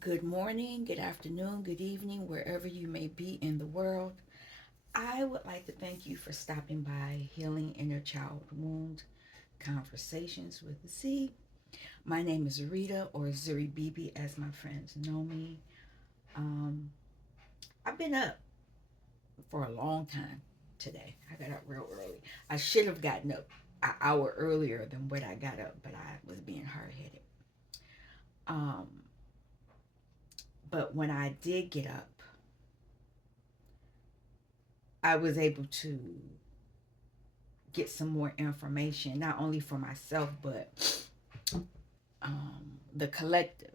Good morning, good afternoon, good evening, wherever you may be in the world. I would like to thank you for stopping by Healing Inner Child Wound Conversations with Z. My name is Rita, or Zuri Bibi as my friends know me. Um, I've been up for a long time today. I got up real early. I should have gotten up an hour earlier than what I got up, but I was being hard headed. Um, but when I did get up, I was able to get some more information, not only for myself, but the collective.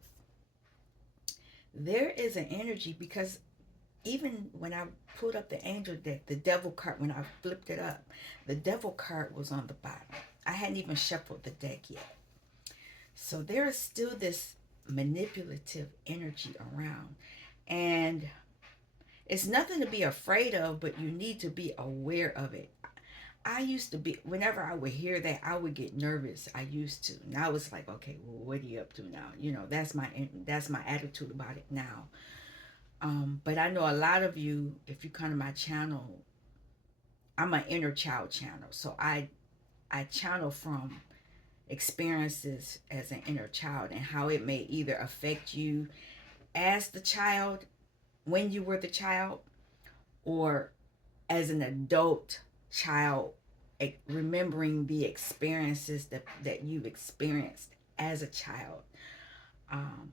There is an energy because even when I pulled up the angel deck, the devil card, when I flipped it up, the devil card was on the bottom. I hadn't even shuffled the deck yet. So there is still this manipulative energy around. And it's nothing to be afraid of, but you need to be aware of it. I used to be, whenever I would hear that, I would get nervous. I used to. Now it's like, okay, well, what are you up to now? That's my attitude about it now. But I know a lot of you, if you come to my channel, I'm an inner child channel. So I channel from experiences as an inner child and how it may either affect you as the child, when you were the child, or as an adult child, remembering the experiences that you've experienced as a child, um,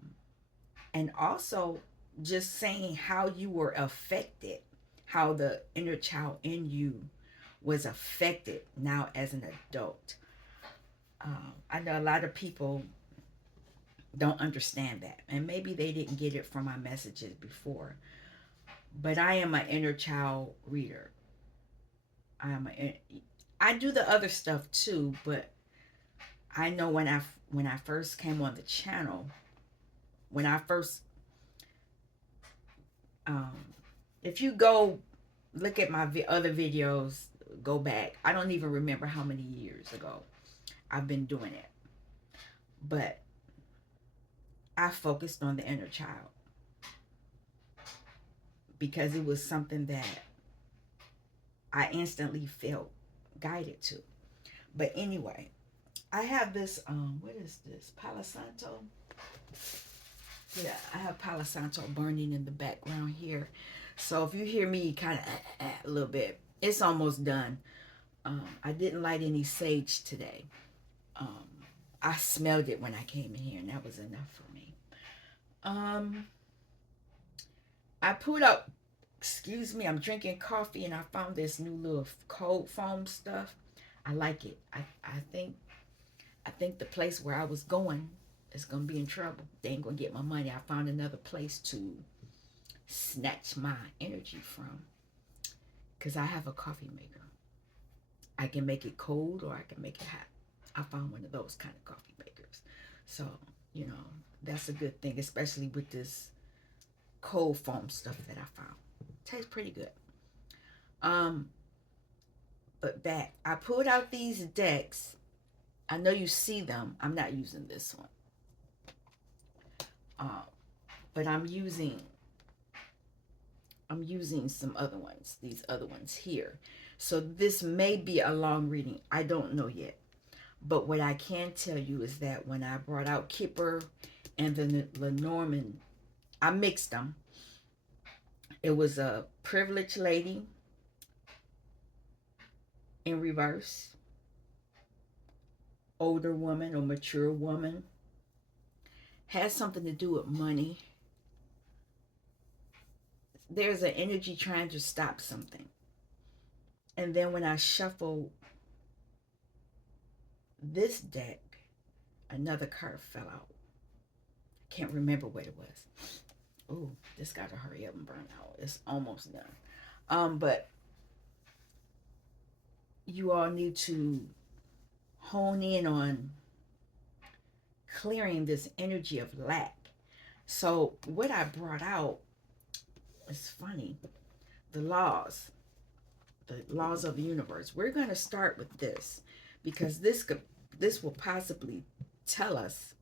and also just saying how you were affected, how the inner child in you was affected now as an adult. I know a lot of people don't understand that, and maybe they didn't get it from my messages before, but I am an inner child reader. I do the other stuff too, but I know when I first came on the channel, when I first um, if you go look at my other videos, go back. I don't even remember how many years ago I've been doing it, but I focused on the inner child because it was something that I instantly felt guided to. But anyway, I have this what is this? Palo Santo? Yeah, I have Palo Santo burning in the background here. So if you hear me kind of a little bit, it's almost done. I didn't light any sage today. Um, I smelled it when I came in here, and that was enough for me. Um, I put up, excuse me, I'm drinking coffee, and I found this new little cold foam stuff. I like it. I think the place where I was going is gonna be in trouble. They ain't gonna get my money. I found another place to snatch my energy from because I have a coffee maker. I can make it cold or I can make it hot. I found one of those kind of coffee makers. So, you know, that's a good thing, especially with this cold foam stuff that I found. Tastes pretty good. Um, but back, I pulled out these decks. I know you see them. I'm not using this one. Uh, but I'm using some other ones, these other ones here. So this may be a long reading. I don't know yet. But what I can tell you is that when I brought out Kipper and the Lenormand, I mixed them. It was a privileged lady in reverse, older woman or mature woman, has something to do with money. There's an energy trying to stop something. And then when I shuffle this deck, another card fell out. Can't remember what it was. Ooh, this got to hurry up and burn out. It's almost done. But you all need to hone in on clearing this energy of lack. So what I brought out is funny. The laws of the universe. We're going to start with this because this will possibly tell us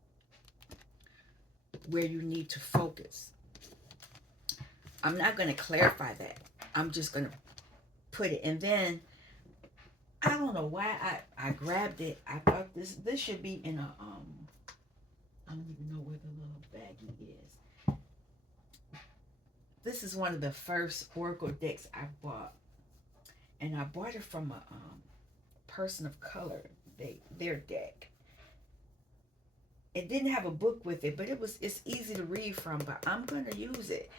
where you need to focus. I'm not going to clarify that. I'm just going to put it. And then I don't know why I grabbed it. I thought this should be in a I don't even know where the little baggie is. This is one of the first Oracle decks I bought, and I bought it from a person of color. Their deck. It didn't have a book with it, but it's easy to read from. But I'm gonna use it.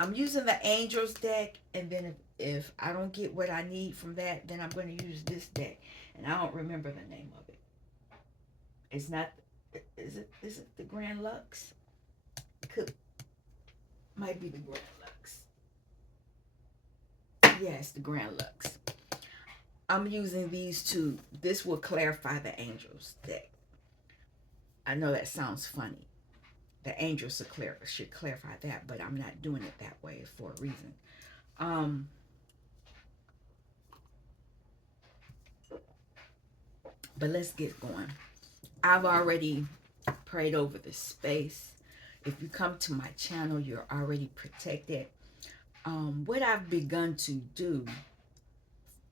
I'm using the Angels deck, and then if I don't get what I need from that, then I'm gonna use this deck, and I don't remember the name of it. It's not. Is it the Grand Lux? Could might be the Grand Lux. Yes, the Grand Lux. I'm using these two. This will clarify the Angels deck. I know that sounds funny. The Angels should clarify that, but I'm not doing it that way for a reason. But let's get going. I've already prayed over the space. If you come to my channel, you're already protected. What I've begun to do,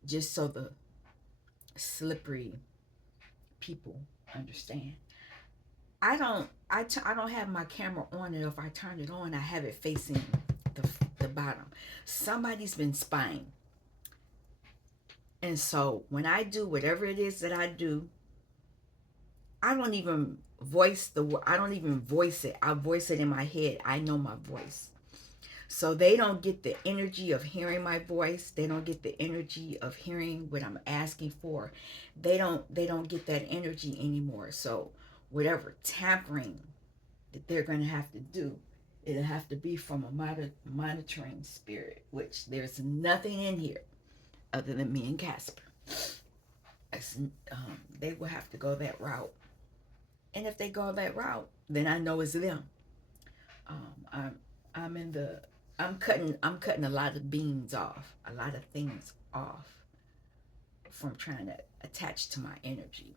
just so the slippery people understand, I don't have my camera on, and if I turn it on, I have it facing the bottom. Somebody's been spying. And so when I do whatever it is that I do, I don't even voice it. I voice it in my head. I know my voice. So they don't get the energy of hearing my voice. They don't get the energy of hearing what I'm asking for. They don't get that energy anymore. So whatever tampering that they're going to have to do, it'll have to be from a monitoring spirit, which there's nothing in here other than me and Casper. They will have to go that route. And if they go that route, then I know it's them. I'm cutting a lot of beans off, a lot of things off from trying to attach to my energy.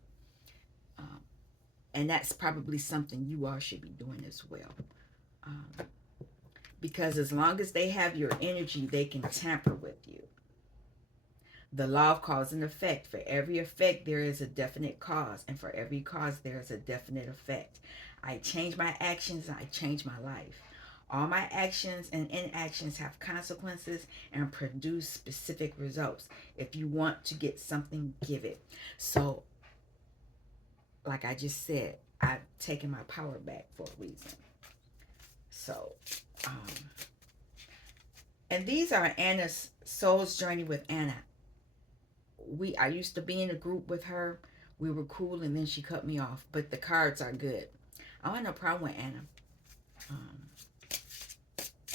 And that's probably something you all should be doing as well. Because as long as they have your energy, they can tamper with you. The law of cause and effect. For every effect, there is a definite cause. And for every cause, there is a definite effect. I change my actions, I change my life. All my actions and inactions have consequences and produce specific results. If you want to get something, give it. So, like I just said, I've taken my power back for a reason. So, and these are Anna's Soul's Journey with Anna. I used to be in a group with her. We were cool, and then she cut me off. But the cards are good. I don't have no problem with Anna.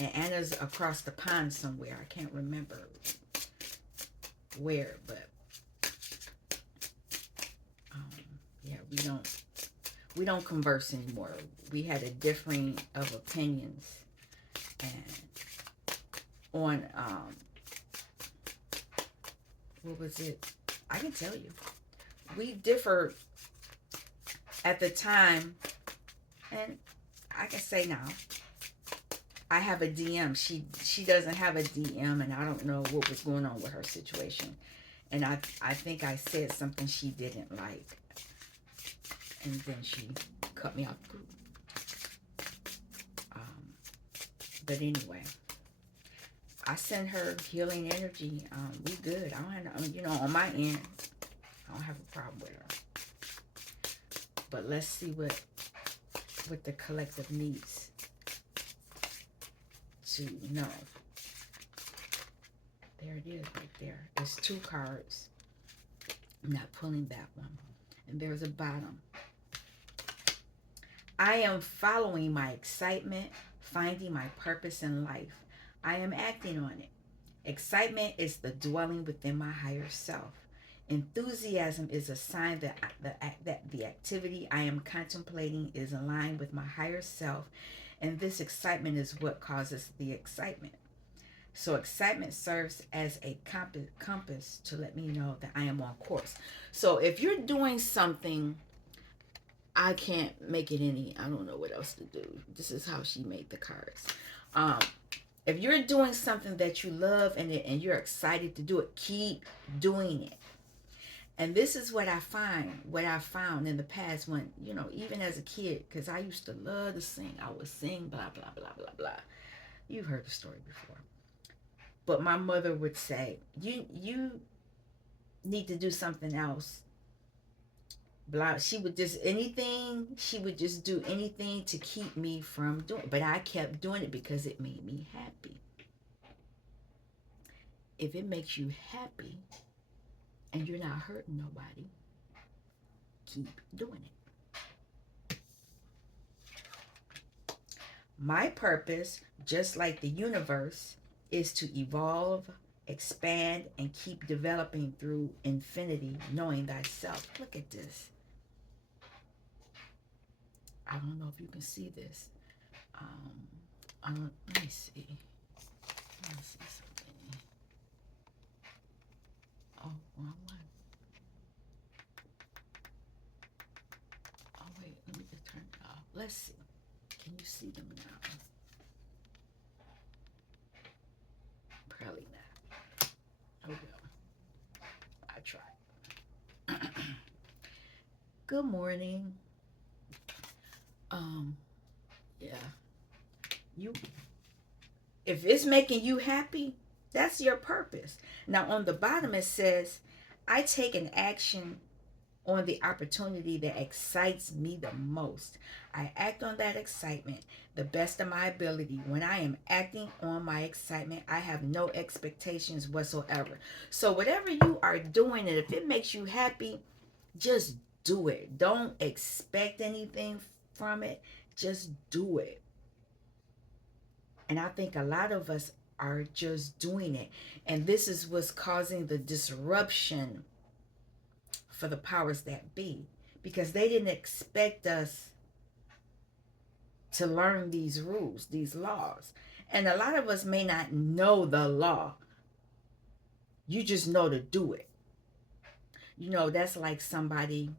And Anna's across the pond somewhere. I can't remember where, but yeah, we don't converse anymore. We had a differing of opinions, and on what was it? I can tell you. We differed at the time, and I can say now, I have a DM. She doesn't have a DM, and I don't know what was going on with her situation. And I think I said something she didn't like, and then she cut me off the group. But anyway, I send her healing energy. We good. I don't have on my end, I don't have a problem with her. But let's see what the collective needs to know. There it is right there. There's 2 cards. I'm not pulling that one. And there's a bottom. I am following my excitement, finding my purpose in life. I am acting on it. Excitement is the dwelling within my higher self. Enthusiasm is a sign that the activity I am contemplating is aligned with my higher self, and this excitement is what causes the excitement. So excitement serves as a compass to let me know that I am on course. So if you're doing something, I can't make it any. I don't know what else to do. This is how she made the cards. Um, if you're doing something that you love and you're excited to do it, keep doing it. And this is what I found in the past when, even as a kid, because I used to love to sing. I would sing, blah, blah, blah, blah, blah. You've heard the story before. But my mother would say, you need to do something else. Blah. She would just do anything to keep me from doing it. But I kept doing it because it made me happy. If it makes you happy and you're not hurting nobody, keep doing it. My purpose, just like the universe, is to evolve, expand, and keep developing through infinity, knowing thyself. Look at this. I don't know if you can see this. Let me see. Let me see something. Oh, wrong one. Oh, wait. Let me just turn it off. Let's see. Can you see them now? Probably not. Oh, well. I tried. Good morning. Yeah. You, if it's making you happy, that's your purpose. Now on the bottom it says, I take an action on the opportunity that excites me the most. I act on that excitement the best of my ability. When I am acting on my excitement, I have no expectations whatsoever. So whatever you are doing, and if it makes you happy, just do it. Don't expect anything from it. Just do it. And I think a lot of us are just doing it. And this is what's causing the disruption for the powers that be. Because they didn't expect us to learn these rules, these laws. And a lot of us may not know the law. You just know to do it. That's like somebody,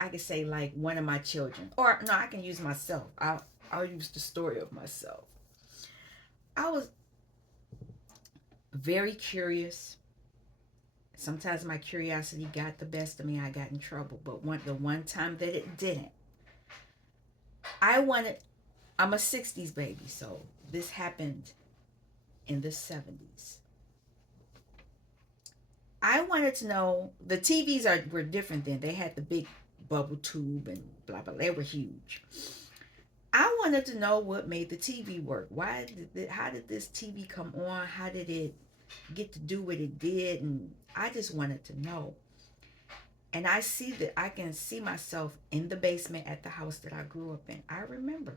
I could say like one of my children. Or no, I can use myself. I'll use the story of myself. I was very curious. Sometimes my curiosity got the best of me. I got in trouble. But the one time that it didn't, I'm a 60s baby. So this happened in the 70s. I wanted to know, the TVs were different then. They had the big bubble tube and blah, blah. They were huge. I wanted to know what made the TV work. How did this TV come on? How did it get to do what it did? And I just wanted to know. And I can see myself in the basement at the house that I grew up in. I remember.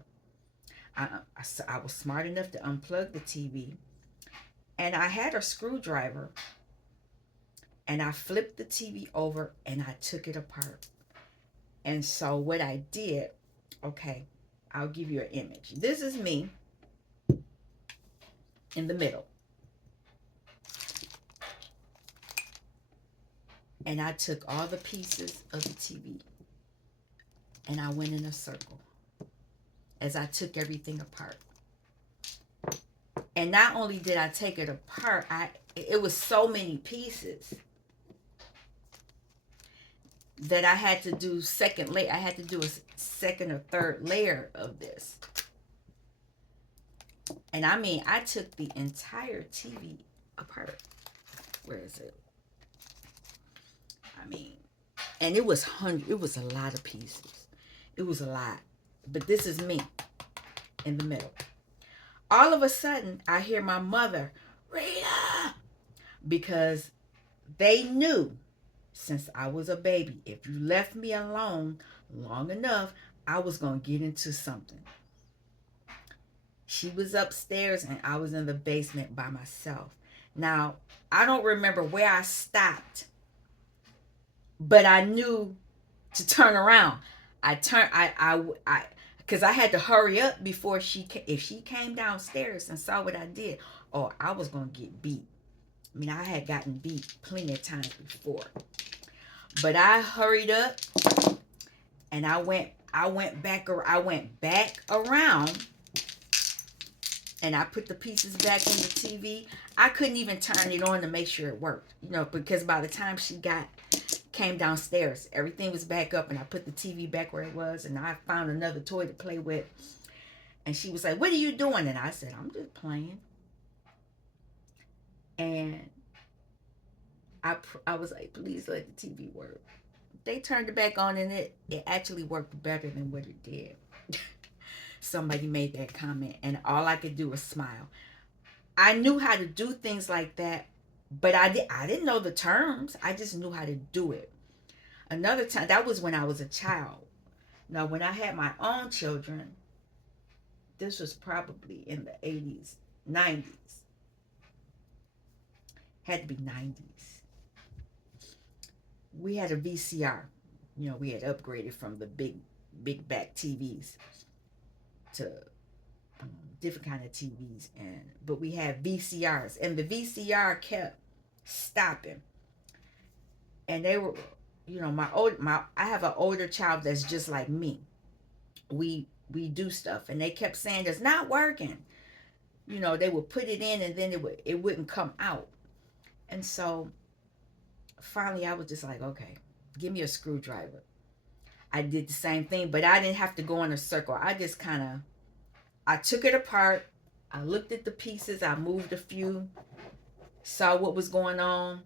I was smart enough to unplug the TV. And I had a screwdriver. And I flipped the TV over and I took it apart. And so what I did, okay, I'll give you an image. This is me in the middle. And I took all the pieces of the TV and I went in a circle as I took everything apart. And not only did I take it apart, it was so many pieces that I had to do second layer. I had to do a second or third layer of this. And I mean, I took the entire TV apart. Where is it? I mean, and it was a lot of pieces. It was a lot. But this is me in the middle. All of a sudden, I hear my mother, Rita, because they knew since I was a baby, if you left me alone long enough, I was going to get into something. She was upstairs and I was in the basement by myself. Now, I don't remember where I stopped, but I knew to turn around. Because I had to hurry up before if she came downstairs and saw what I did, I was going to get beat. I mean, I had gotten beat plenty of times before. But I hurried up And I went back around and I put the pieces back in the TV. I couldn't even turn it on to make sure it worked, because by the time she came downstairs, everything was back up, and I put the TV back where it was, and I found another toy to play with. And she was like, "What are you doing?" And I said, "I'm just playing." And I was like, "Please let the TV work." They turned it back on, and it actually worked better than what it did. Somebody made that comment, and all I could do was smile. I knew how to do things like that, but I didn't know the terms. I just knew how to do it. Another time, that was when I was a child. Now, when I had my own children, this was probably in the 80s, 90s. Had to be 90s. We had a VCR. We had upgraded from the big back TVs to different kind of TVs, but we had VCRs, and the VCR kept stopping. And they were, I have an older child that's just like me. We do stuff, and they kept saying it's not working. They would put it in, and then it wouldn't come out. And so finally I was just like, okay, give me a screwdriver. I did the same thing, but I didn't have to go in a circle. I just kind of, I took it apart. I looked at the pieces. I moved a few, saw what was going on,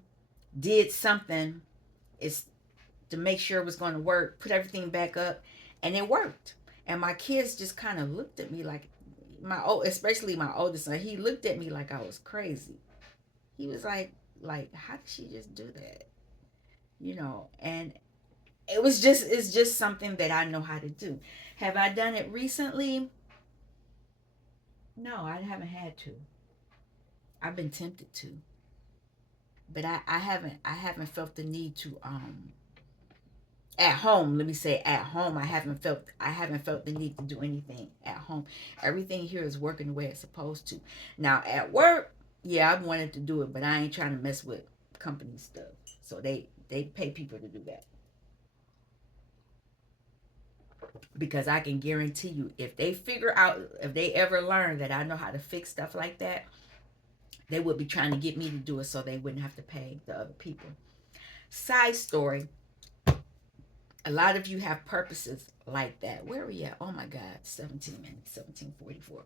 did something is to make sure it was going to work, put everything back up, and it worked. And my kids just kind of looked at me like, especially my oldest son, he looked at me like I was crazy. He was like, how did she just do that? And it's just something that I know how to do. Have I done it recently? No, I haven't had to. I've been tempted to, but I haven't felt the need to at home. Let me say at home. I haven't felt the need to do anything at home. Everything here is working the way it's supposed to. Now at work, yeah, I wanted to do it, but I ain't trying to mess with company stuff. So they pay people to do that, because I can guarantee you, if they ever learn that I know how to fix stuff like that, they would be trying to get me to do it so they wouldn't have to pay the other people. Side story, a lot of you have purposes like that. Where are we at? Oh my God, 17 minutes, 17:44.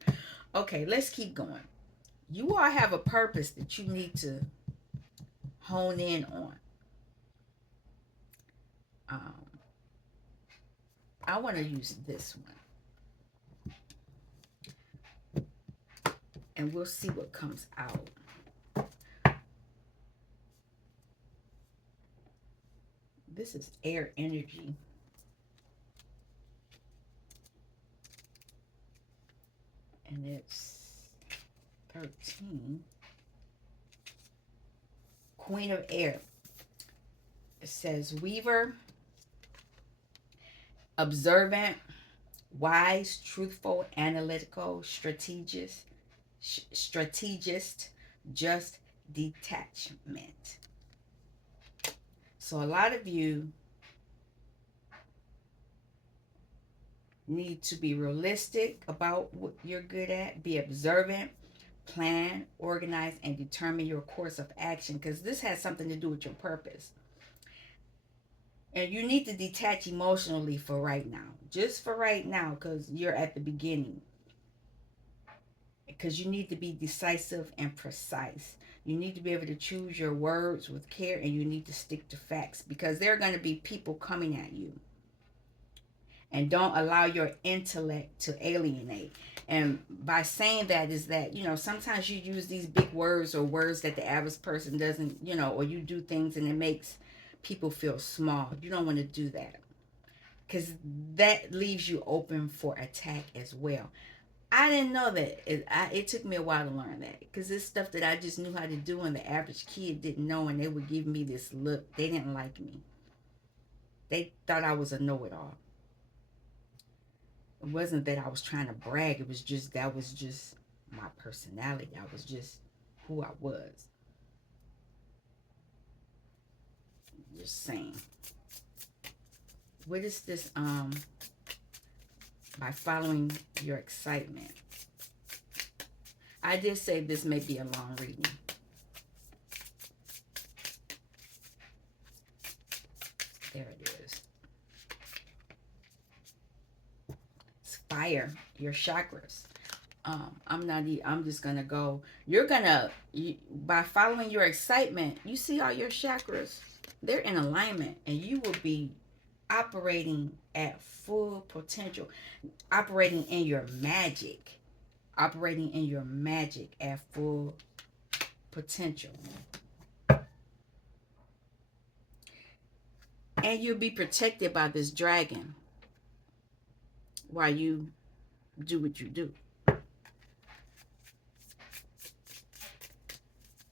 Okay, let's keep going. You all have a purpose that you need to hone in on. Um, I want to use this one, and we'll see what comes out. This is air energy, and it's 13. Queen of Air. It says Weaver, observant, wise, truthful, analytical, strategist, just detachment. So a lot of you need to be realistic about what you're good at, be observant, plan, organize, and determine your course of action, because this has something to do with your purpose. And you need to detach emotionally for right now, just for right now, because you're at the beginning. Because you need to be decisive and precise. You need to be able to choose your words with care, and you need to stick to facts, because there are going to be people coming at you. And don't allow your intellect to alienate. And by saying that is that, sometimes you use these big words, or words that the average person doesn't, or you do things and it makes people feel small. You don't want to do that, because that leaves you open for attack as well. I didn't know that. It took me a while to learn that, because it's stuff that I just knew how to do, and the average kid didn't know, and they would give me this look. They didn't like me. They thought I was a know-it-all. It wasn't that I was trying to brag. It was just, that was just my personality. I was just who I was. Just saying. What is this? By following your excitement. I did say this may be a long reading. There it is. It's fire, your chakras. I'm just gonna go. By following your excitement, you see all your chakras, they're in alignment, and you will be operating at full potential, operating in your magic, operating in your magic at full potential. And you'll be protected by this dragon while you do what you do.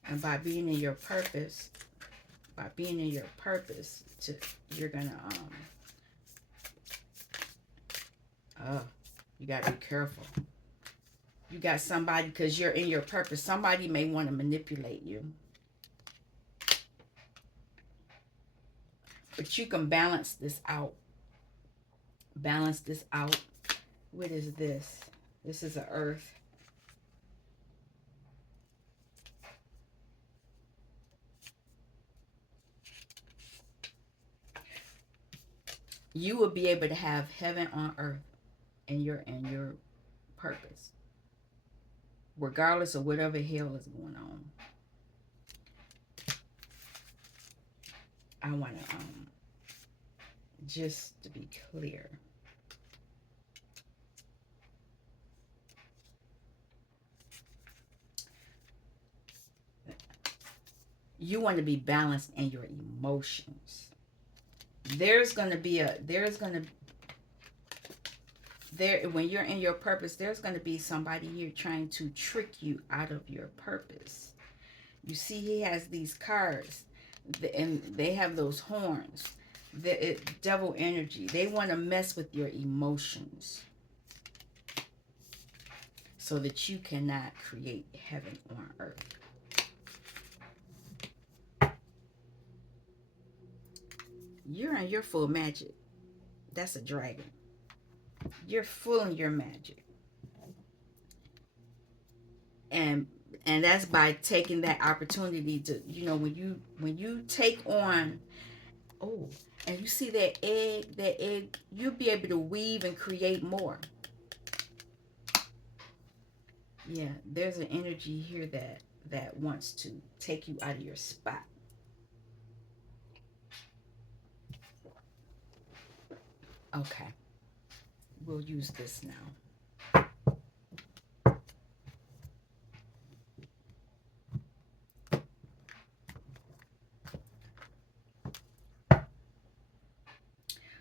And by being in your purpose, you're gonna you gotta be careful. You got somebody, because you're in your purpose, somebody may want to manipulate you. But you can balance this out. Balance this out. What is this? This is an earth. You will be able to have heaven on earth in your purpose, regardless of whatever hell is going on. I want to just to be clear. You want to be balanced in your emotions. When you're in your purpose, there's going to be somebody here trying to trick you out of your purpose. You see, he has these cards, and they have those horns. The devil energy. They want to mess with your emotions so that you cannot create heaven on earth. You're in your full magic. That's a dragon. You're full in your magic. And that's by taking that opportunity to, when you take on, and you see that egg, you'll be able to weave and create more. Yeah, there's an energy here that wants to take you out of your spot. Okay, we'll use this now.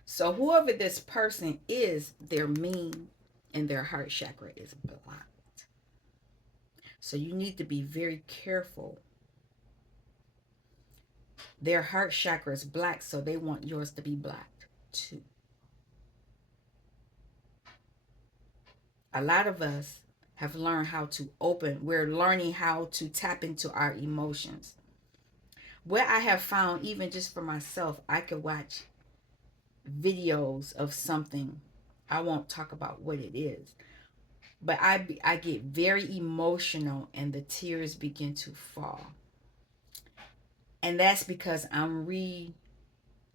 So whoever this person is, they're mean and their heart chakra is blocked. So you need to be very careful. Their heart chakra is black, so they want yours to be blocked too. A lot of us have learned how to we're learning how to tap into our emotions. What I have found, even just for myself, I could watch videos of something. I won't talk about what it is, but I get very emotional and the tears begin to fall. And that's because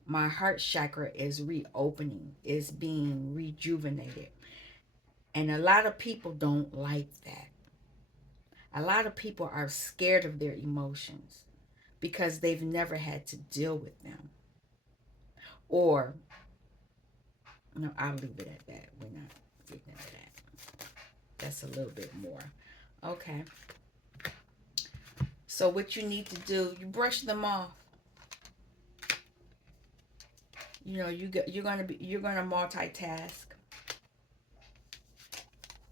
my heart chakra is reopening, is being rejuvenated. And a lot of people don't like that. A lot of people are scared of their emotions because they've never had to deal with them. Or, no, I'll leave it at that. We're not getting into that. That's a little bit more. Okay. So what you need to do, you brush them off. You're gonna multitask.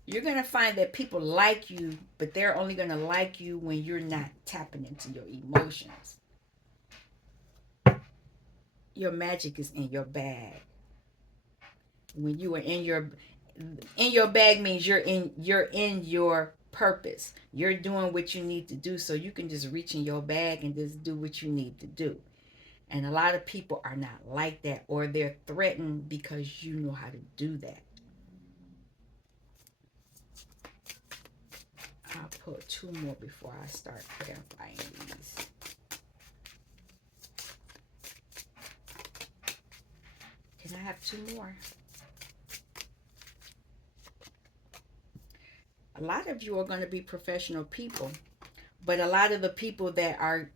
You're gonna find that people like you, but they're only gonna like you when you're not tapping into your emotions. Your magic is in your bag. When you are in your bag means you're in your purpose. You're doing what you need to do, so you can just reach in your bag and just do what you need to do. And a lot of people are not like that, or they're threatened because you know how to do that. I'll put two more before I start clarifying these. Can I have two more? A lot of you are going to be professional people, but a lot of the people that are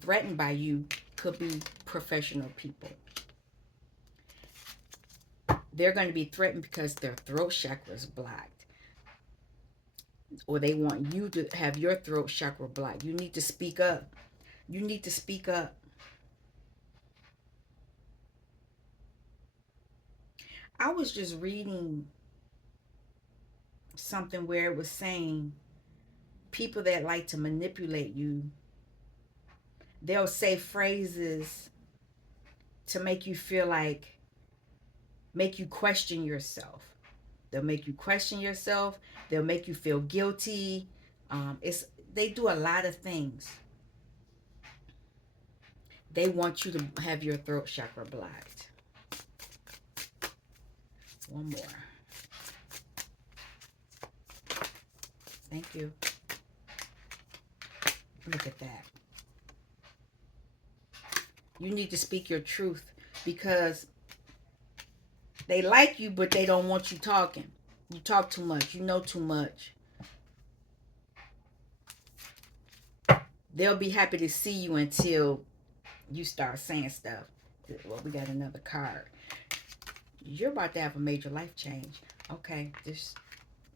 threatened by you could be professional people. They're going to be threatened because their throat chakra is blocked, or they want you to have your throat chakra blocked. You need to speak up. You need to speak up. I was just reading something where it was saying people that like to manipulate you, they'll say phrases to make you feel like, make you question yourself. They'll make you question yourself. They'll make you feel guilty. It's they do a lot of things. They want you to have your throat chakra blocked. One more. Thank you. Look at that. You need to speak your truth because they like you, but they don't want you talking. You talk too much. You know too much. They'll be happy to see you until you start saying stuff. Well, we got another card. You're about to have a major life change. Okay,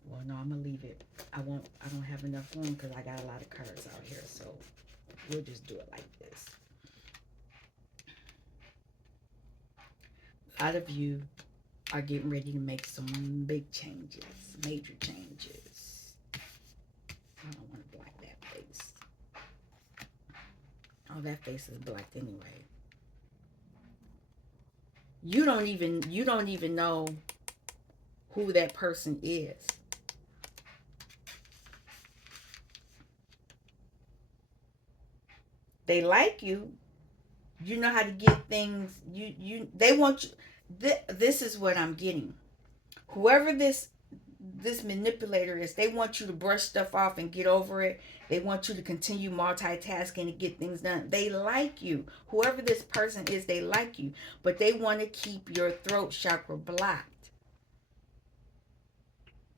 well, no, I'm gonna leave it. I don't have enough room because I got a lot of cards out here, so we'll just do it like this. A lot of you are getting ready to make some big changes, major changes. I don't want to black that face. Oh, that face is blacked anyway. You don't even know who that person is. They like you. You know how to get things. They want you. This is what I'm getting. Whoever this manipulator is, they want you to brush stuff off and get over it. They want you to continue multitasking and get things done. They like you. Whoever this person is, they like you, but they want to keep your throat chakra blocked.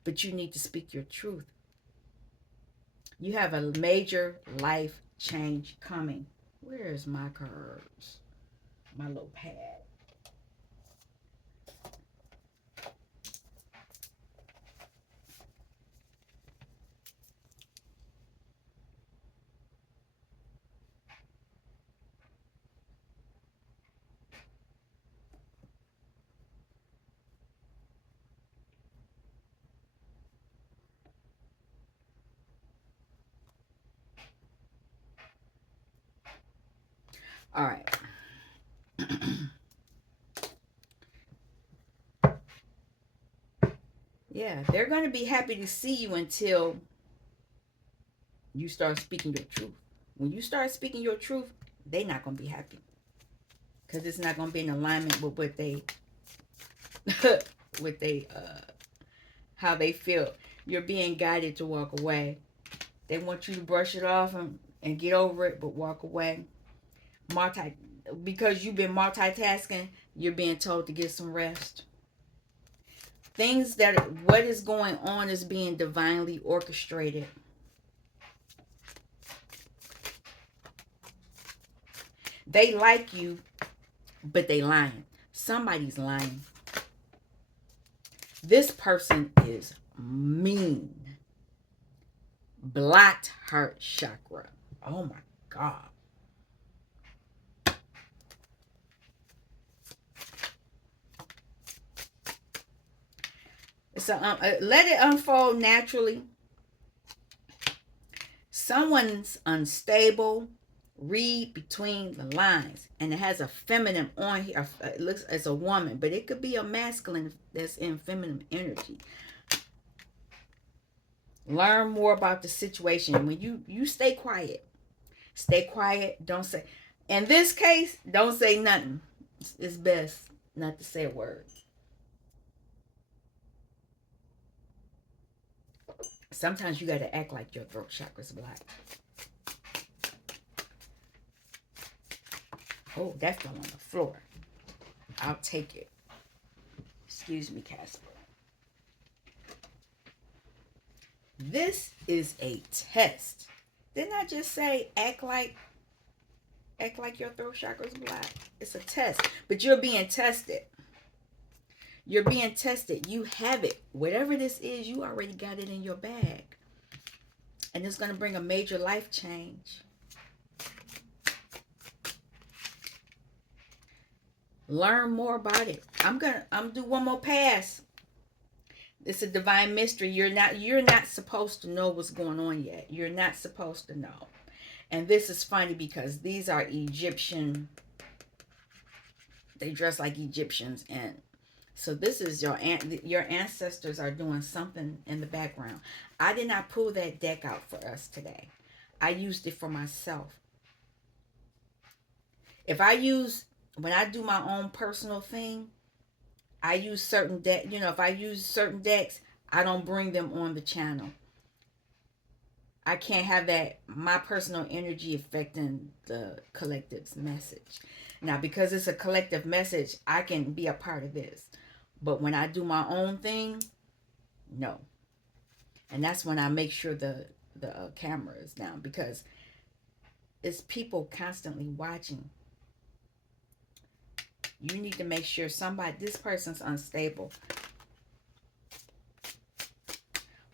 But you need to speak your truth. You have a major life change coming. Where's my cards? My little pad. All right. Yeah, they're going to be happy to see you until you start speaking your truth. When you start speaking your truth, they're not going to be happy. Because it's not going to be in alignment with what they, how they feel. You're being guided to walk away. They want you to brush it off and get over it, but walk away. Because you've been multitasking, you're being told to get some rest. What is going on is being divinely orchestrated. They like you, but they lying. Somebody's lying. This person is mean. Blocked heart chakra. Oh my God. So let it unfold naturally. Someone's unstable. Read between the lines, and it has a feminine on here. It looks as a woman, but it could be a masculine that's in feminine energy. Learn more about the situation. When you stay quiet, don't say. In this case, don't say nothing. It's best not to say a word. Sometimes you got to act like your throat chakra's black. Oh, that fell on the floor. I'll take it. Excuse me, Casper. This is a test. Didn't I just say act like your throat chakra's black? It's a test. But you're being tested. You're being tested. You have it. Whatever this is, you already got it in your bag. And it's going to bring a major life change. Learn more about it. I'm gonna do one more pass. It's a divine mystery. You're not supposed to know what's going on yet. You're not supposed to know. And this is funny because these are Egyptian. They dress like Egyptians, and so this is your ancestors are doing something in the background. I did not pull that deck out for us today. I used it for myself. When I do my own personal thing, I use certain decks. If I use certain decks, I don't bring them on the channel. I can't have that, my personal energy affecting the collective's message. Now, because it's a collective message, I can be a part of this. But when I do my own thing, no. And that's when I make sure the camera is down, because it's people constantly watching. You need to make sure this person's unstable.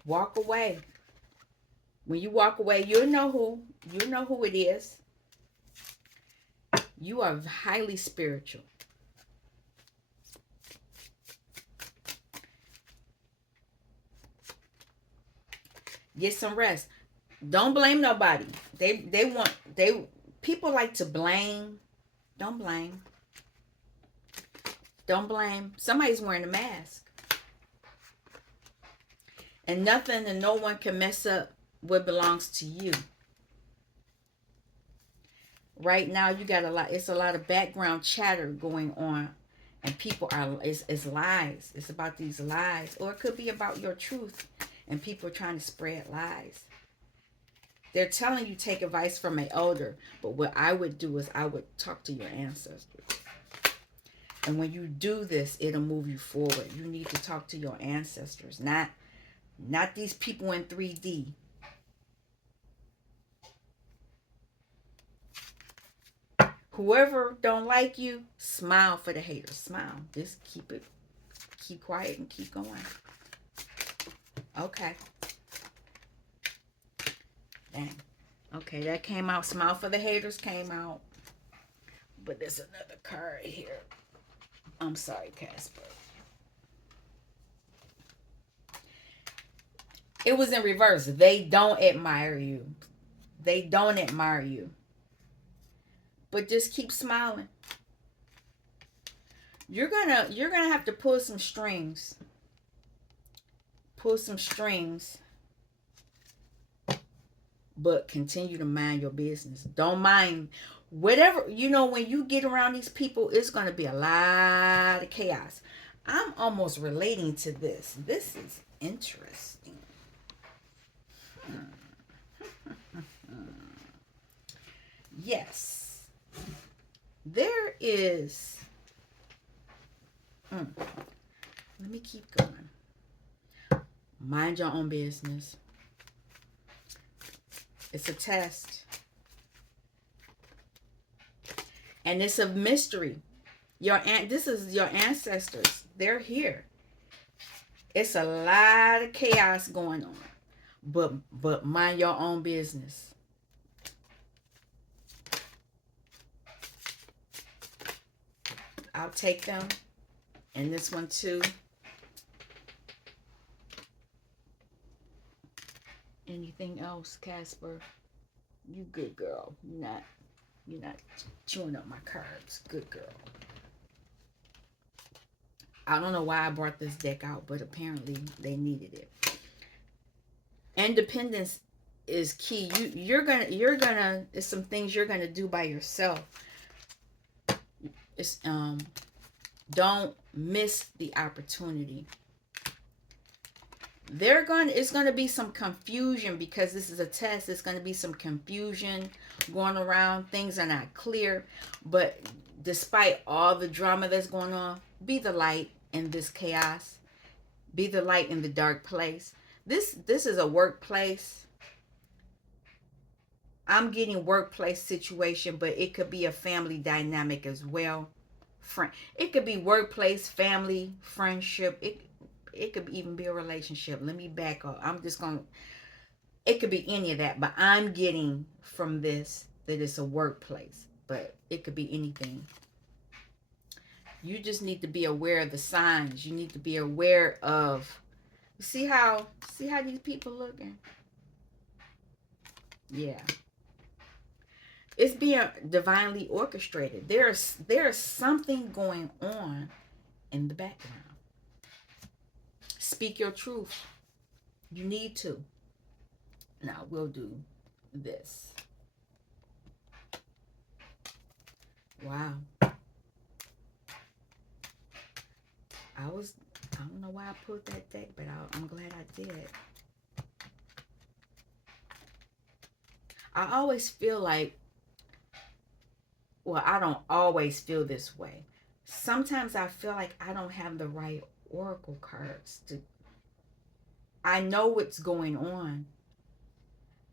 Walk away. When you walk away, you'll know who it is. You are highly spiritual. Get some rest. Don't blame nobody. People like to blame. Don't blame. Don't blame. Somebody's wearing a mask. And nothing and no one can mess up what belongs to you. Right now, you got it's a lot of background chatter going on. And people it's lies. It's about these lies. Or it could be about your truth. And people are trying to spread lies. They're telling you take advice from an elder. But what I would do is I would talk to your ancestors. And when you do this, it'll move you forward. You need to talk to your ancestors, not these people in 3D. Whoever don't like you, smile for the haters. Smile. Just keep quiet and keep going. Okay. Dang. Okay, that came out. Smile for the haters came out. But there's another card here. I'm sorry, Casper. It was in reverse. They don't admire you. They don't admire you. But just keep smiling. You're gonna have to pull some strings. Pull some strings. But continue to mind your business. Don't mind whatever, when you get around these people, it's going to be a lot of chaos. I'm almost relating to this. This is interesting. Yes. There is. Let me keep going. Mind your own business. It's a test. And it's a mystery. This is your ancestors. They're here. It's a lot of chaos going on. But mind your own business. I'll take them. And this one too. Anything else, Casper? You good girl. You're not chewing up my cards. Good girl. I don't know why I brought this deck out, but apparently they needed it. Independence is key. You're gonna there's some things you're gonna do by yourself. It's don't miss the opportunity. It's going to be some confusion because this is a test. It's going to be some confusion going around. Things are not clear, but despite all the drama that's going on, be the light in this chaos. Be the light in the dark place. This is a workplace. I'm getting workplace situation, but it could be a family dynamic as well. It could be workplace, family, friendship. It could even be a relationship. Let me back up. I'm just going to, it could be any of that, but I'm getting from this that it's a workplace, but it could be anything. You just need to be aware of the signs. You need to be aware of, see how these people looking. Yeah, it's being divinely orchestrated. There's something going on in the background. Speak your truth. You need to. Now we'll do this. Wow. I don't know why I pulled that deck, but I'm glad I did. I always feel like, well, I don't always feel this way. Sometimes I feel like I don't have the right oracle cards to, I know what's going on.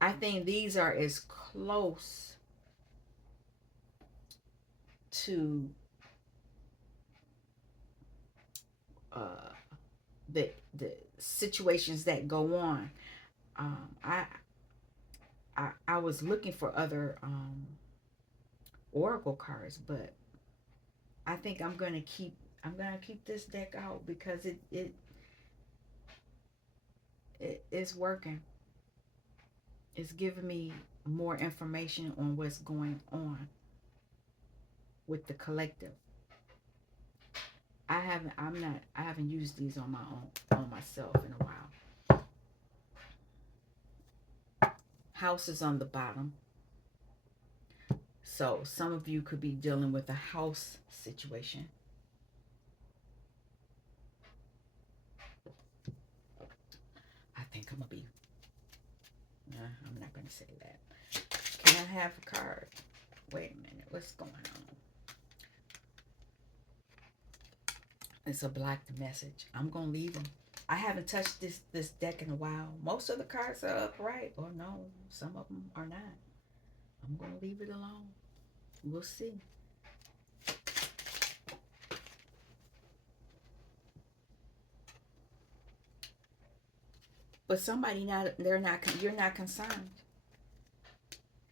I think these are as close to uh, the situations that go on. Um, I, I was looking for other oracle cards, but I think I'm gonna keep this deck out because it is working. It's giving me more information on what's going on with the collective. I haven't used these on my own on myself in a while. House is on the bottom. So some of you could be dealing with a house situation. I think I'm gonna be. Nah, I'm not gonna say that. Can I have a card? Wait a minute. What's going on? It's a blocked message. I'm gonna leave them. I haven't touched this deck in a while. Most of the cards are upright, or no, some of them are not. I'm gonna leave it alone. We'll see. But somebody not they're not you're not concerned.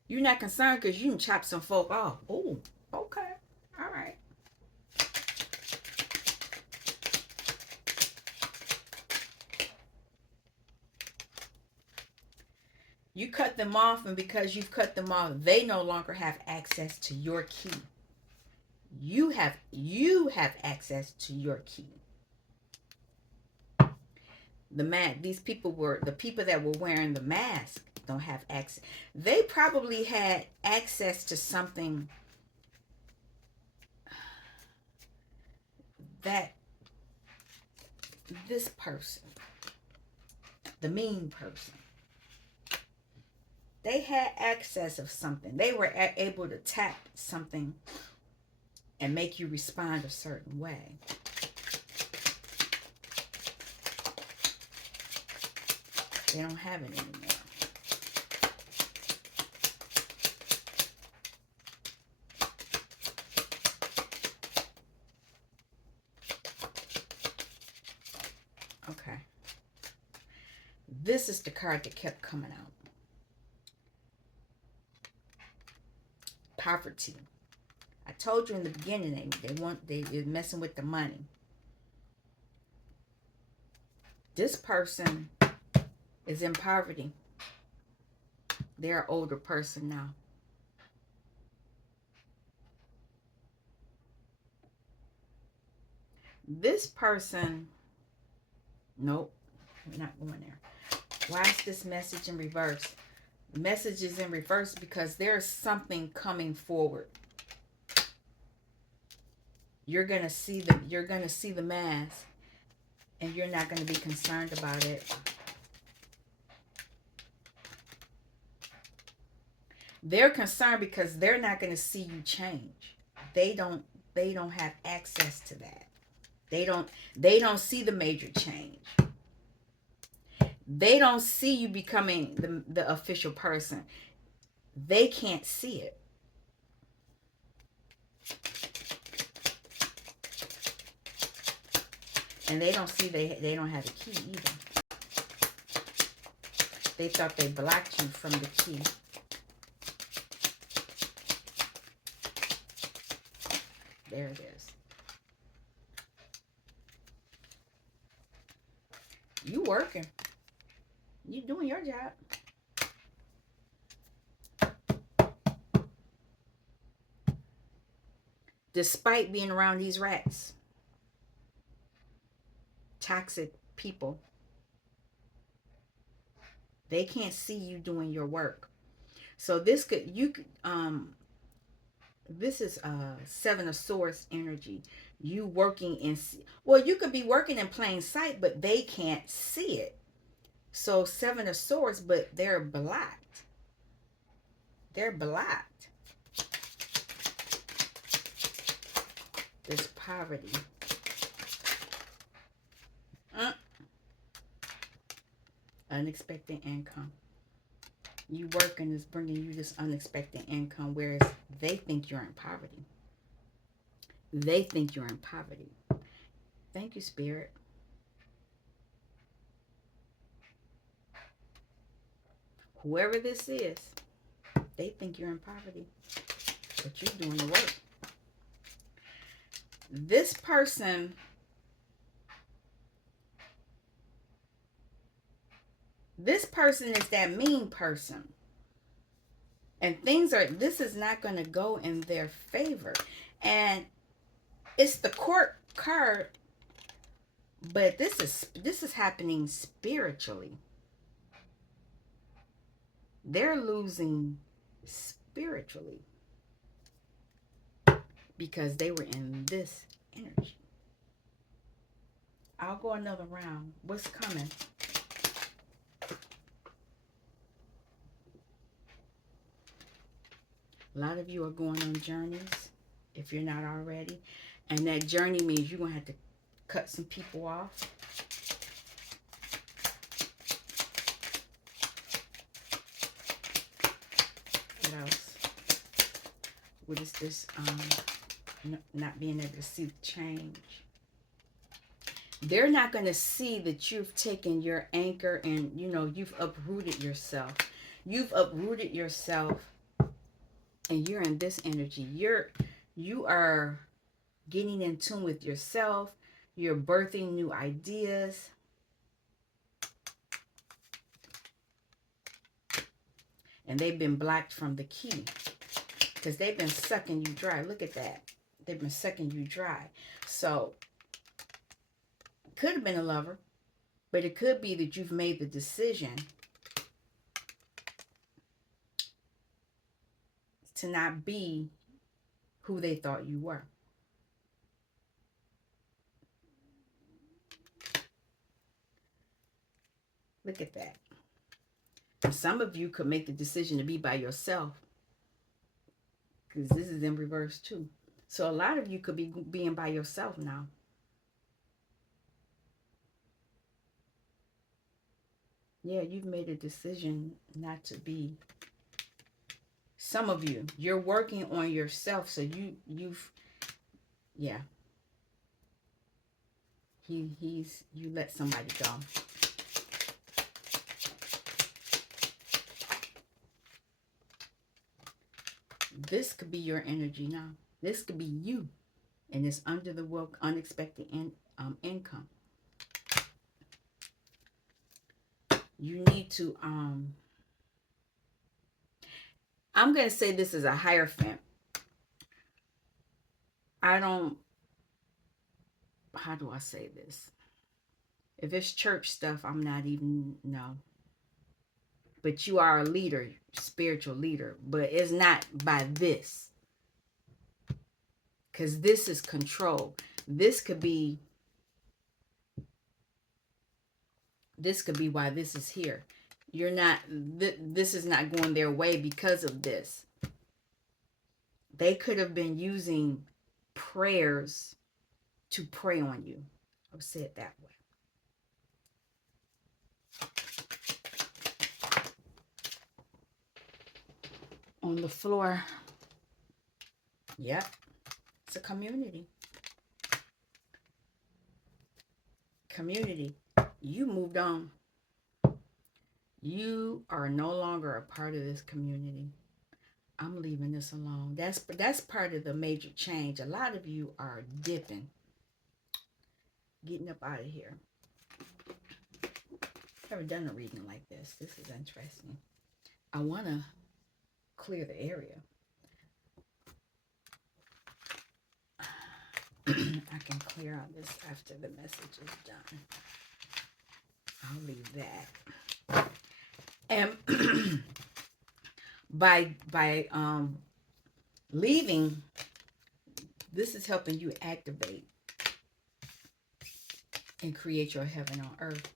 You're not concerned because you can chop some folk off. Oh, okay, all right. You cut them off, and because you've cut them off, they no longer have access to your key. You have access to your key. These people were the people that were wearing the mask don't have access. They probably had access to something that this person, the mean person, they had access of something. They were able to tap something and make you respond a certain way. They don't have it anymore. Okay. This is the card that kept coming out. Poverty. I told you in the beginning they're messing with the money. This person is in poverty. They're an older person now. This person, nope, we're not going there. Why is this message in reverse? Message is in reverse because there's something coming forward. You're gonna see the mask, and you're not gonna be concerned about it. They're concerned because they're not gonna see you change. They don't they don't have access to that. They don't they don't see the major change. They don't see you becoming the official person. They can't see it. And they don't see they don't have a key either. They thought they blocked you from the key. There it is. You working. You doing your job. Despite being around these rats, toxic people, they can't see you doing your work. So this could you could this is Seven of Swords energy. You working in, well, you could be working in plain sight, but they can't see it. So Seven of Swords, but they're blocked. They're blocked. There's poverty. Mm. Unexpected income. You working is bringing you this unexpected income, whereas they think you're in poverty. They think you're in poverty. Thank you, Spirit. Whoever this is, they think you're in poverty, but you're doing the work. This person, this person is that mean person. And this is not going to go in their favor. And it's the court card, but this is happening spiritually. They're losing spiritually because they were in this energy. I'll go another round. What's coming? A lot of you are going on journeys, if you're not already. And that journey means you're going to have to cut some people off. What else? What is this? Not being able to see the change. They're not going to see that you've taken your anchor and, you've uprooted yourself. You've uprooted yourself and you're in this energy. You are getting in tune with yourself. You're birthing new ideas. And they've been blocked from the key because they've been sucking you dry. Look at that. They've been sucking you dry. So, could have been a lover, but it could be that you've made the decision to not be who they thought you were. Look at that. And some of you could make the decision to be by yourself, because this is in reverse too. So a lot of you could be being by yourself now. Yeah, you've made a decision not to be. Some of you, you're working on yourself, so you've yeah. You let somebody go. This could be your energy now. This could be you, and it's under the work, unexpected income. You need to I'm going to say this is a hierophant. How do I say this? If it's church stuff, I'm not even, no. but you are a leader, spiritual leader, but it's not by this, because this is control. This could be why this is here. You're not, this is not going their way because of this. They could have been using prayers to pray on you. I'll say it that way. On the floor. Yep. It's a community. Community. You moved on. You are no longer a part of this community. I'm leaving this alone. That's part of the major change. A lot of you are dipping. Getting up out of here. Never done a reading like this. This is interesting. I want to clear the area. I can clear out this after the message is done. I'll leave that. And by leaving, this is helping you activate and create your heaven on earth.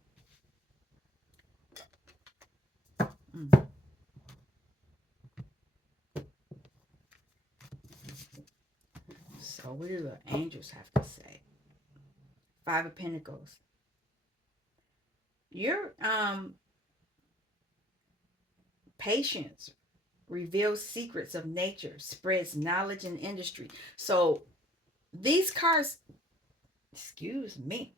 So what do the angels have to say? Five of Pentacles. Your patience reveals secrets of nature, spreads knowledge in industry. So these cards, excuse me,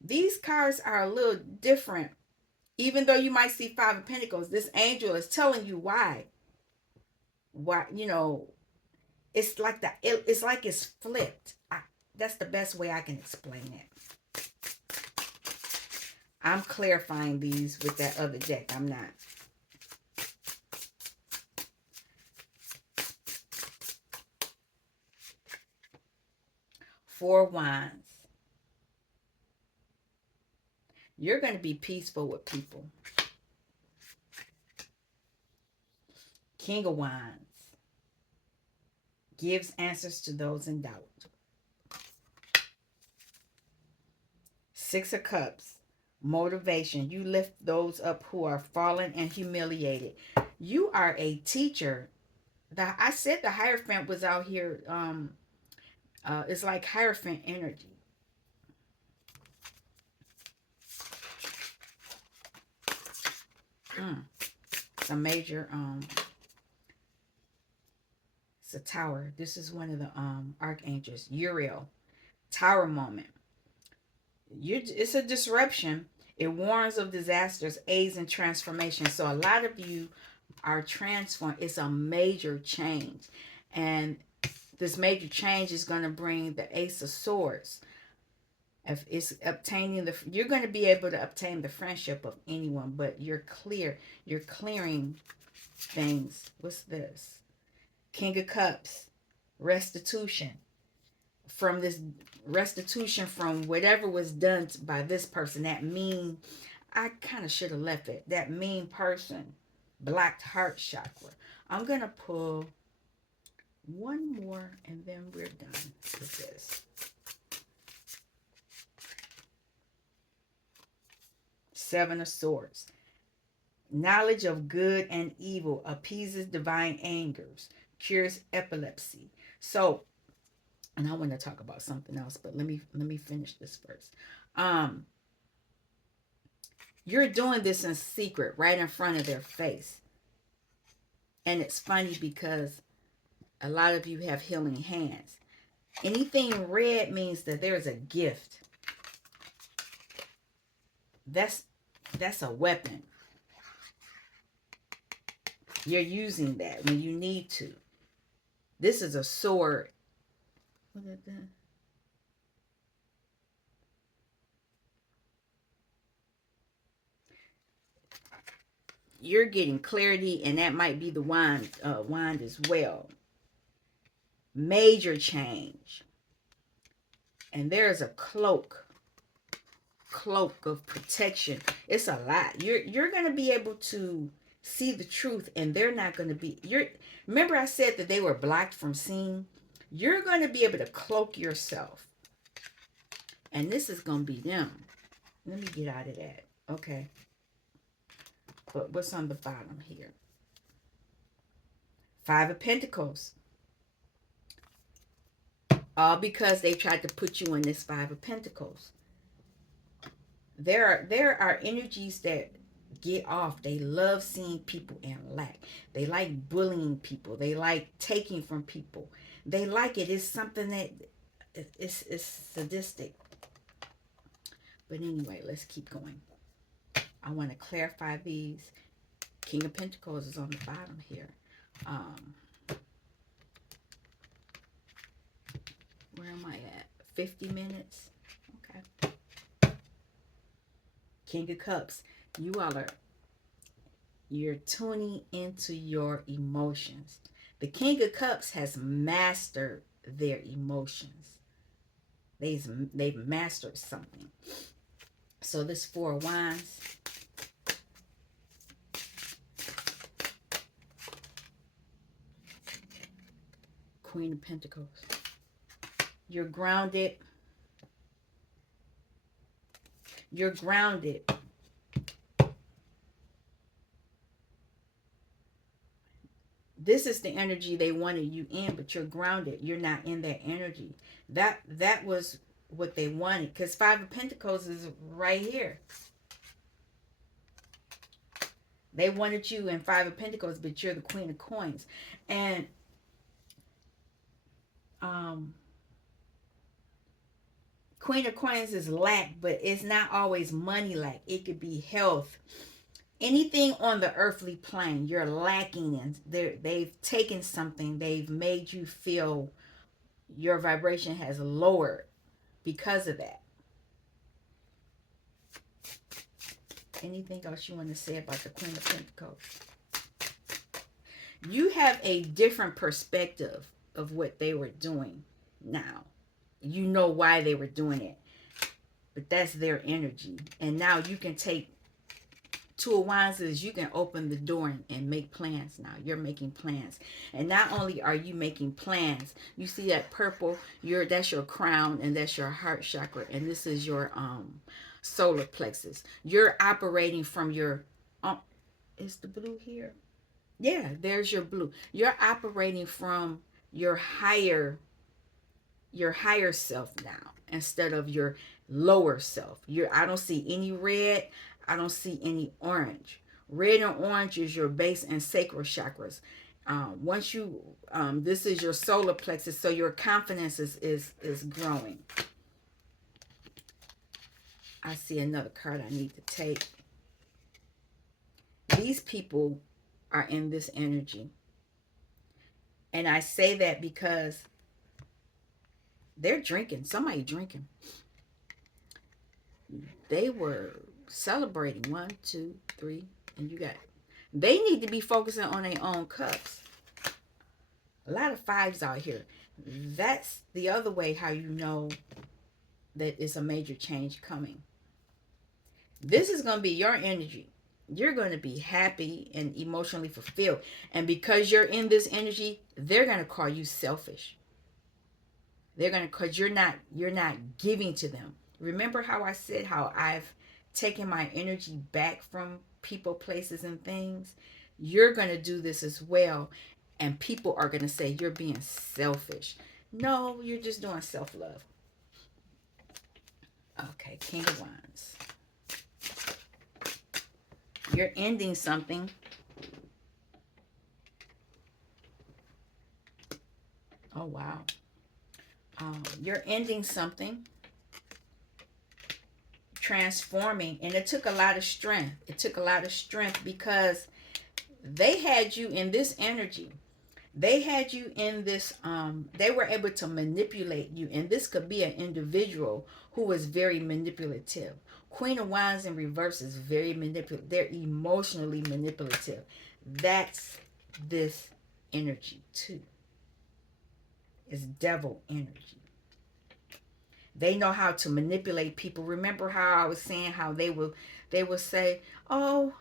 these cards are a little different. Even though you might see Five of Pentacles, this angel is telling you why. Why, you know, it's like that. It's like it's flipped. That's the best way I can explain it. I'm clarifying these with that other deck. I'm not. Four Wands. You're going to be peaceful with people. King of Wands. Gives answers to those in doubt. Six of Cups. Motivation. You lift those up who are fallen and humiliated. You are a teacher. I said the Hierophant was out here. It's like Hierophant energy. It's a major it's a tower. This is one of the archangels. Uriel. Tower moment. It's a disruption. It warns of disasters, aids in transformation. So a lot of you are transformed. It's a major change. And this major change is going to bring the Ace of Swords. If it's obtaining you're going to be able to obtain the friendship of anyone, but you're clearing things. What's this? King of Cups. Restitution. From this restitution from whatever was done by this person. That mean, I kind of should have left it. That mean person. Black heart chakra. I'm going to pull one more and then we're done with this. Seven of Swords. Knowledge of good and evil appeases divine angers, cures epilepsy. So, and I want to talk about something else, but let me finish this first. You're doing this in secret, right in front of their face. And it's funny because a lot of you have healing hands. Anything red means that there's a gift. That's a weapon. You're using that when you need to. This is a sword. What is that? You're getting clarity, and that might be the wand as well. Major change. And there's a cloak cloak of protection. It's a lot. You're going to be able to see the truth, and they're not going to be. You're remember I said that they were blocked from seeing. You're going to be able to cloak yourself, and this is going to be them. Let me get out of that. Okay. But what's on the bottom here? Five of Pentacles. All because they tried to put you in this Five of Pentacles. There are energies that get off. They love seeing people in lack. They like bullying people. They like taking from people. They like it. It's something that it's sadistic. But anyway, let's keep going. I want to clarify these. King of Pentacles is on the bottom here. Where am I at? 50 minutes. Okay. King of Cups. You're tuning into your emotions. The King of Cups has mastered their emotions. They've mastered something. So this Four of Wands. Queen of Pentacles. You're grounded. You're grounded. This is the energy they wanted you in, but you're grounded. You're not in that energy. That was what they wanted, because Five of Pentacles is right here. They wanted you in Five of Pentacles, but you're the Queen of Coins. And Queen of Coins is lack, but it's not always money lack. It could be health. Anything on the earthly plane, you're lacking in. They've taken something. They've made you feel your vibration has lowered because of that. Anything else you want to say about the Queen of Pentacles? You have a different perspective of what they were doing now. You know why they were doing it. But that's their energy. And now you can take Two of Wands is you can open the door and make plans now. You're making plans. And not only are you making plans, you see that purple, that's your crown and that's your heart chakra. And this is your solar plexus. You're operating from your is the blue here? Yeah, there's your blue. You're operating from your higher self now instead of your lower self. I don't see any red. I don't see any orange. Red and orange is your base and sacral chakras. Once you, this is your solar plexus, so your confidence is growing. I see another card I need to take. These people are in this energy. And I say that because they're drinking. Somebody drinking. They were celebrating. 1, 2, 3, and you got. They need to be focusing on their own cups. A lot of fives out here. That's the other way how you know that it's a major change coming. This is going to be your energy. You're going to be happy and emotionally fulfilled. And because you're in this energy, they're going to call you selfish. They're going to, because you're not giving to them. Remember how I said how I've taken my energy back from people, places, and things? You're going to do this as well. And people are going to say you're being selfish. No, you're just doing self-love. Okay, King of Wands. You're ending something. Oh, wow. You're ending something. Transforming. And it took a lot of strength. It took a lot of strength because they had you in this energy. They had you in this, they were able to manipulate you. And this could be an individual who was very manipulative. Queen of Wands in reverse is very manipulative. They're emotionally manipulative. That's this energy too. It's devil energy. They know how to manipulate people. Remember how I was saying how they will say, "Oh,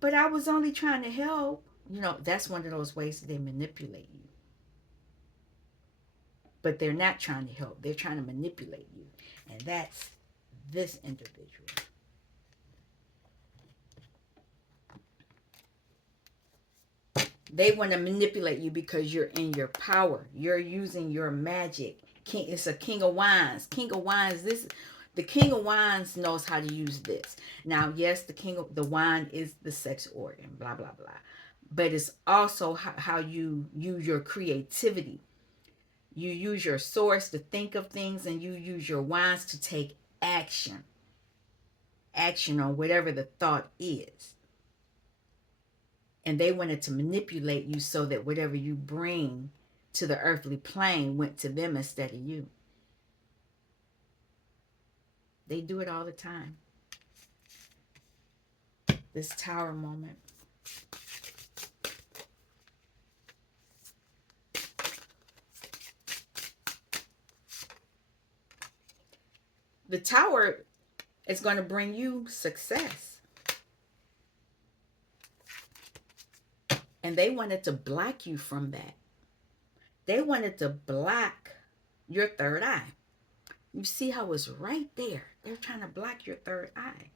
but I was only trying to help." That's one of those ways that they manipulate you. But they're not trying to help. They're trying to manipulate you. And that's this individual. They want to manipulate you because you're in your power. You're using your magic. It's a king of wands. King of wands. The king of wands knows how to use this. Now, yes, the king of the wand is the sex organ. Blah blah blah. But it's also how you use your creativity. You use your source to think of things, and you use your wands to take action. Action on whatever the thought is. And they wanted to manipulate you so that whatever you bring to the earthly plane went to them instead of you. They do it all the time. This tower moment. The tower is going to bring you success. And they wanted to block you from that. They wanted to block your third eye. You see how it's right there. They're trying to block your third eye.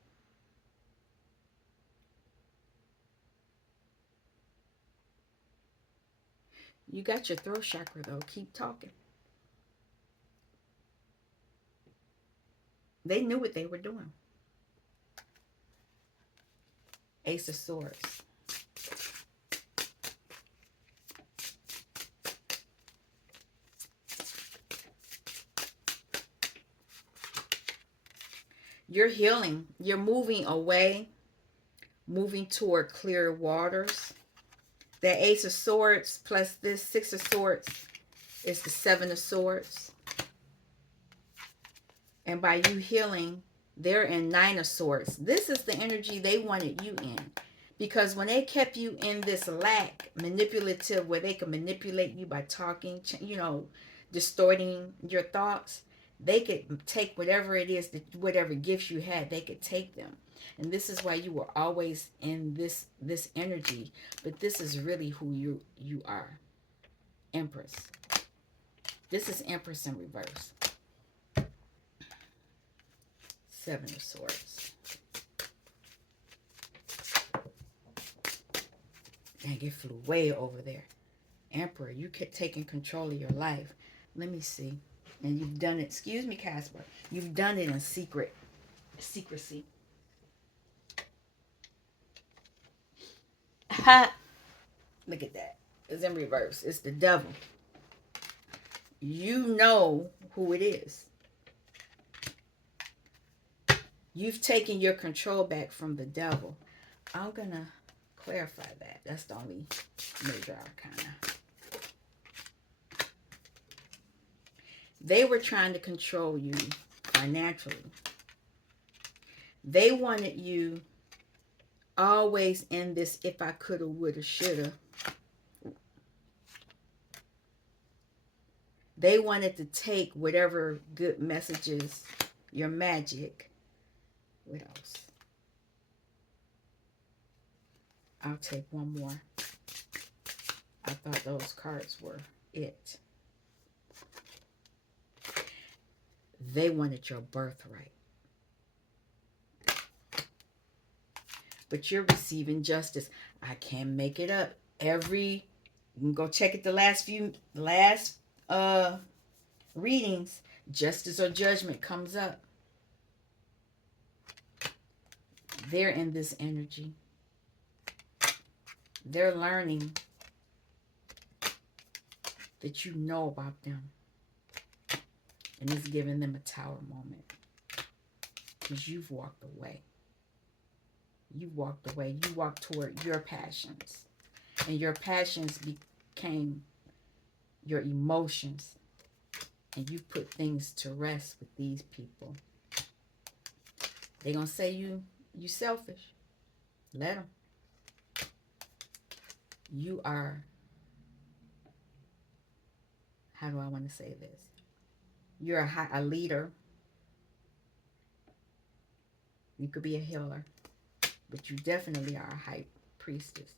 You got your throat chakra though. Keep talking. They knew what they were doing. Ace of Swords. You're healing. You're moving away, moving toward clear waters. That Ace of Swords plus this Six of Swords is the Seven of Swords. And by you healing, they're in Nine of Swords. This is the energy they wanted you in. Because when they kept you in this lack, manipulative, where they could manipulate you by talking, distorting your thoughts, they could take whatever it is, whatever gifts you had, they could take them. And this is why you were always in this energy. But this is really who you are. Empress. This is Empress in reverse. Seven of Swords. Dang, it flew way over there. Emperor, you kept taking control of your life. Let me see. And you've done it. Excuse me, Casper. You've done it in secrecy. Ha! Look at that. It's in reverse. It's the devil. You know who it is. You've taken your control back from the devil. I'm going to clarify that. That's the only major arcana. They were trying to control you financially. They wanted you always in this if I coulda, woulda, shoulda. They wanted to take whatever good messages, your magic. What else? I'll take one more. I thought those cards were it. They wanted your birthright. But you're receiving justice. I can't make it up. You can go check it the last readings. Justice or judgment comes up. They're in this energy. They're learning that you know about them. And it's giving them a tower moment. Because you've walked away. You walked away. You walked toward your passions. And your passions became your emotions. And you put things to rest with these people. They're going to say you selfish. Let them. You are, how do I want to say this? You're a leader. You could be a healer, but you definitely are a high priestess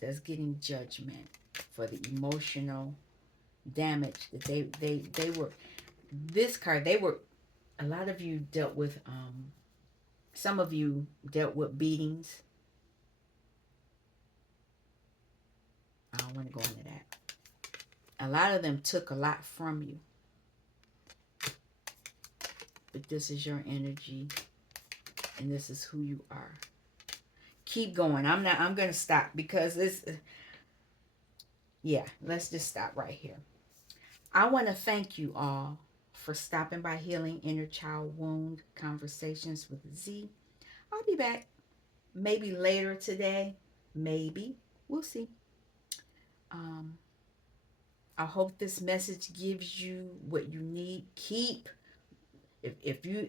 that's getting judgment for the emotional damage that they were. This card, they were, a lot of you dealt with, some of you dealt with beatings. I don't want to go into that. A lot of them took a lot from you, but this is your energy and this is who you are. Keep going. I'm going to stop because it's, yeah, let's just stop right here. I want to thank you all for stopping by Healing Inner Child Wound Conversations with Z. I'll be back maybe later today. Maybe. We'll see. Um, I hope this message gives you what you need. Keep, if you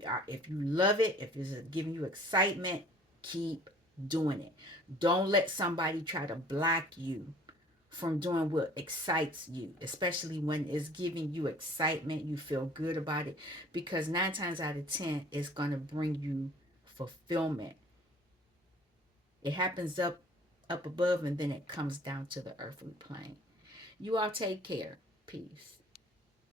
love it, if it's giving you excitement, keep doing it. Don't let somebody try to block you from doing what excites you, especially when it's giving you excitement, you feel good about it, because 9 times out of 10 it's going to bring you fulfillment. It happens up above and then it comes down to the earthly plane. You all take care. Peace.